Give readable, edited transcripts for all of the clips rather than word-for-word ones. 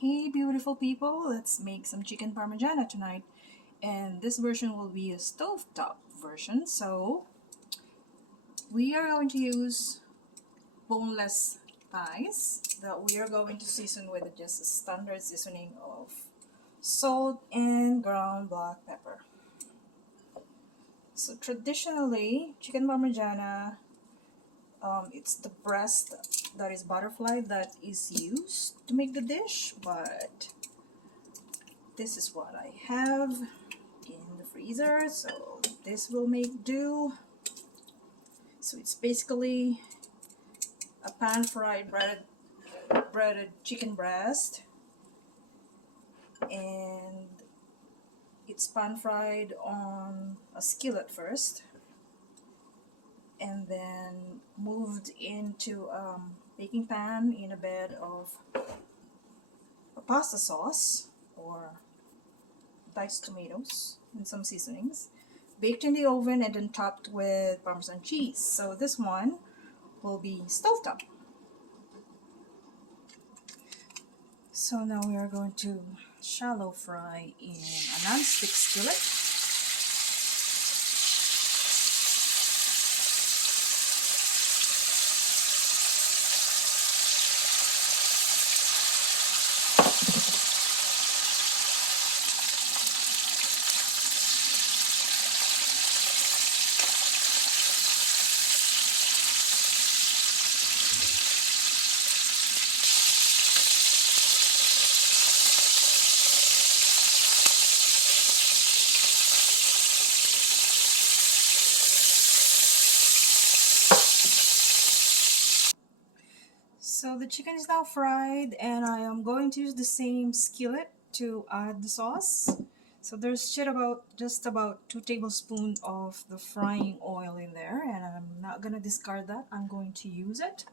Hey beautiful people, let's make some chicken parmigiana tonight. And this version will be a stovetop version. So we are going to use boneless thighs that we are going to season with just a standard seasoning of salt and ground black pepper. So traditionally, chicken parmigiana, it's the breast that is butterfly that is used to make the dish, but this is what I have in the freezer, so this will make do. So it's basically a pan fried breaded chicken breast, and it's pan fried on a skillet first and then moved into a baking pan in a bed of a pasta sauce or diced tomatoes and some seasonings, baked in the oven and then topped with Parmesan cheese. So this one will be stovetop. So now we are going to shallow fry in a non-stick skillet. So the chicken is now fried, and I am going to use the same skillet to add the sauce. So there's just about 2 tablespoons of the frying oil in there, and I'm not gonna discard that. I'm going to use it.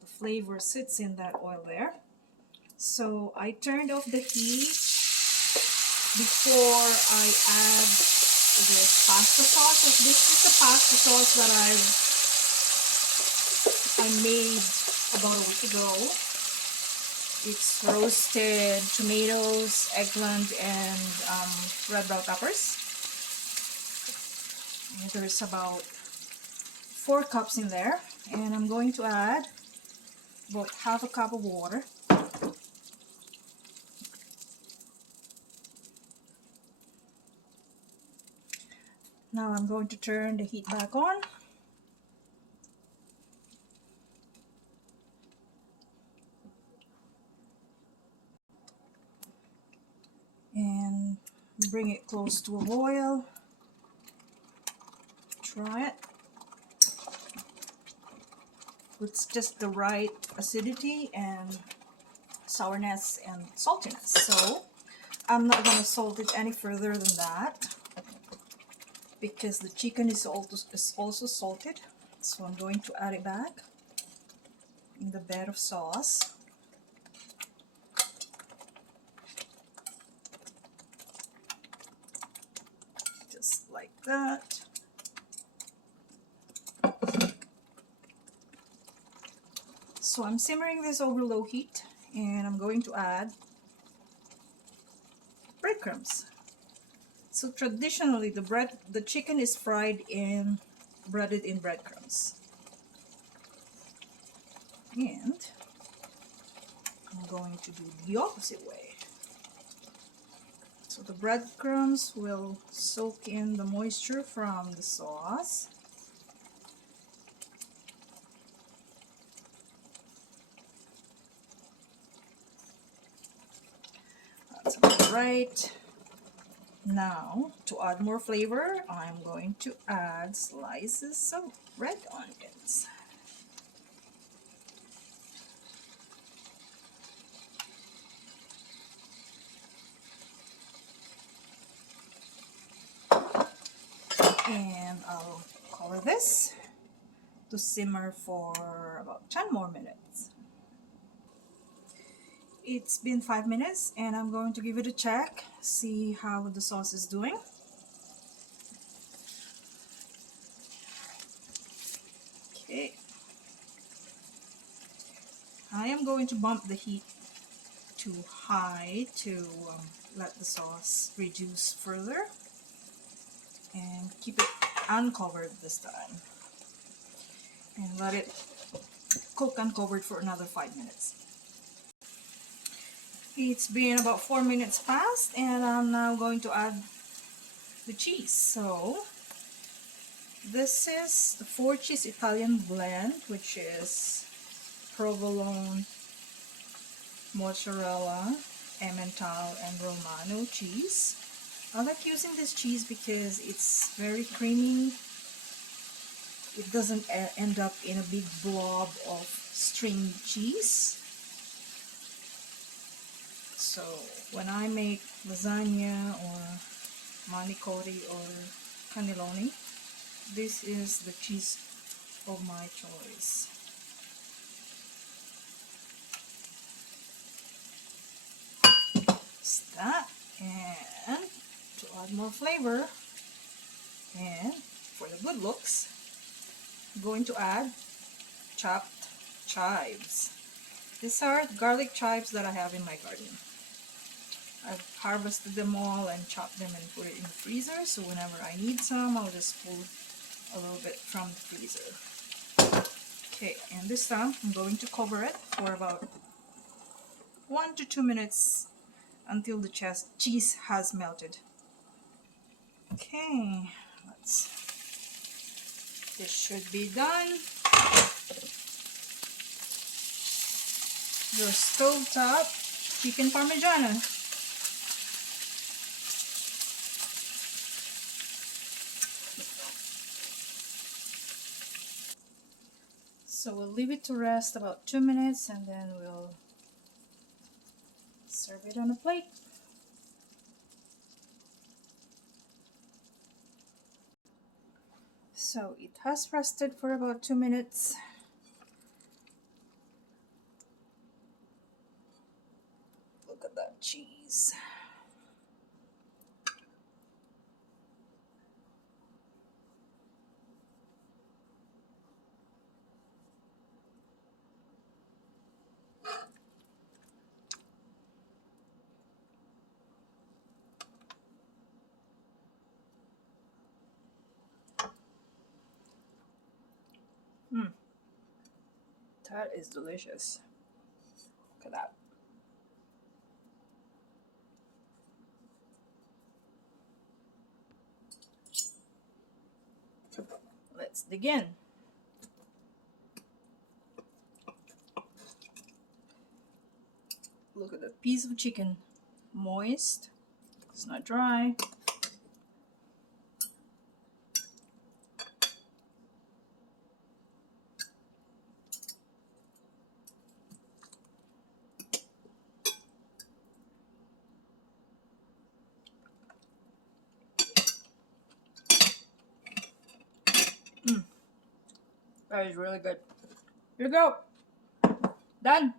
The flavor sits in that oil there. So I turned off the heat before I add this pasta sauce. So this is the pasta sauce that I made about a week ago. It's roasted tomatoes, eggplant, and red bell peppers. And there's about 4 cups in there, and I'm going to add about half a cup of water. Now I'm going to turn the heat back on. And bring it close to a boil. Try it. It's just the right acidity and sourness and saltiness. So I'm not going to salt it any further than that because the chicken is also salted. So I'm going to add it back in the bed of sauce. Just like that. So I'm simmering this over low heat, and I'm going to add breadcrumbs. So traditionally the chicken is breaded in breadcrumbs. And I'm going to do the opposite way. So the breadcrumbs will soak in the moisture from the sauce. That's about right. Now, to add more flavor, I'm going to add slices of red onions. And I'll cover this to simmer for about 10 more minutes. It's been 5 minutes, and I'm going to give it a check, see how the sauce is doing. Okay. I am going to bump the heat to high to let the sauce reduce further, and keep it uncovered this time, and let it cook uncovered for another 5 minutes. It's been about 4 minutes past, and I'm now going to add the cheese. So this is the 4-cheese Italian blend, which is provolone, mozzarella, Emmental, and Romano cheese. I like using this cheese because it's very creamy. It doesn't end up in a big blob of stringy cheese. So when I make lasagna or manicotti or cannelloni, this is the cheese of my choice. Just that, and to add more flavor and for the good looks, I'm going to add chopped chives. These are garlic chives that I have in my garden. I've harvested them all and chopped them and put it in the freezer, so whenever I need some, I'll just pull a little bit from the freezer. Okay, and this time I'm going to cover it for about 1 to 2 minutes until the cheese has melted. Okay, this should be done. Your stovetop chicken Parmigiana. So we'll leave it to rest about 2 minutes, and then we'll serve it on a plate. So it has rested for about 2 minutes. Look at that cheese. That is delicious. Look at that. Let's dig in. Look at that piece of chicken. Moist. It's not dry. That is really good. Here you go. Done.